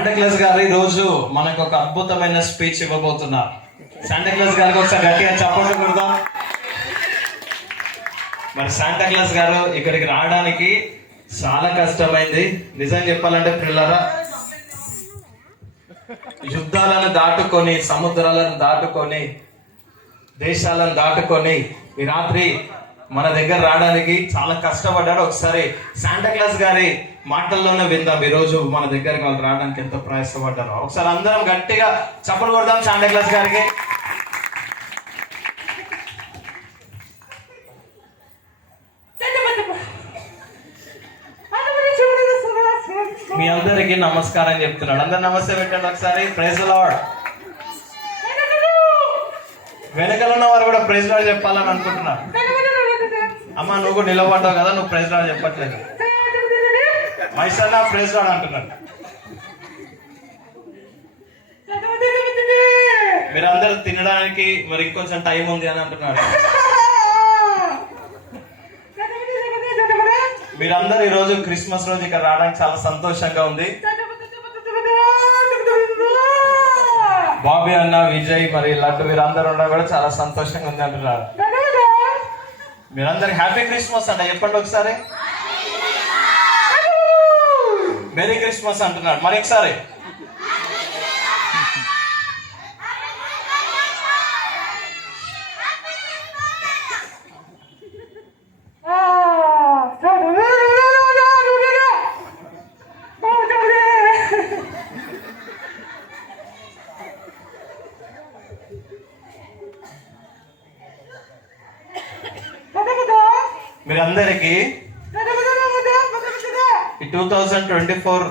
Santa Claus గారు ఈ రోజు మనకు ఒక అద్భుతమైన స్పీచ్ ఇవ్వబోతున్నారు. శాంటాక్లాస్ గారికి ఒకసారి గట్టిగా చప్పట్లు కొడదాం. మరి శాంటాక్లాస్ గారు ఇక్కడికి రావడానికి చాలా కష్టమైంది. నిజం చెప్పాలంటే పిల్లరా, యుద్ధాలను దాటుకొని, సముద్రాలను దాటుకొని, దేశాలను దాటుకొని ఈ రాత్రి మన దగ్గర రావడానికి చాలా కష్టపడ్డాడు. ఒకసారి శాంటాక్లాస్ గారి మాటల్లోనే విందాం. ఈ రోజు మన దగ్గరకు వాళ్ళు రావడానికి ఎంత ప్రయాసపడ్డారో ఒకసారి అందరం గట్టిగా చప్పట్లు కొడదాం శాంటాక్లాస్ గారికి. మీ అందరికి నమస్కారం చెప్తున్నాడు. అందరు నమస్తే పెట్టండి ఒకసారి. Praise the lord. వెనకాల ఉన్న వారు కూడా ప్రైజ్ లార్డ్ చెప్పాలని అనుకుంటున్నారు. అమ్మ నువ్వు కూడా నిలబడ్డావు కదా, నువ్వు ప్రైజ్ లార్డ్ చెప్పట్లేదు. మైసన్న ప్రైజ్ లార్డ్ అంటున్నాడు. మీరందరూ తినడానికి మరి ఇంకొంచెం టైం ఉంది అని అంటున్నాడు. మీరందరూ ఈ రోజు క్రిస్మస్ రోజు ఇక్కడ రావడానికి చాలా సంతోషంగా ఉంది. బాబీ అన్న, విజయ్, మరి లడ్డు వీరందరూ ఉండడం కూడా చాలా సంతోషంగా ఉంది అంటున్నారు. మీరందరికి హ్యాపీ క్రిస్మస్ అంట చెప్పండి ఒకసారి. మెరీ క్రిస్మస్ అంటున్నాడు. మరి ఒకసారి మీరందరికీ ఈ 2024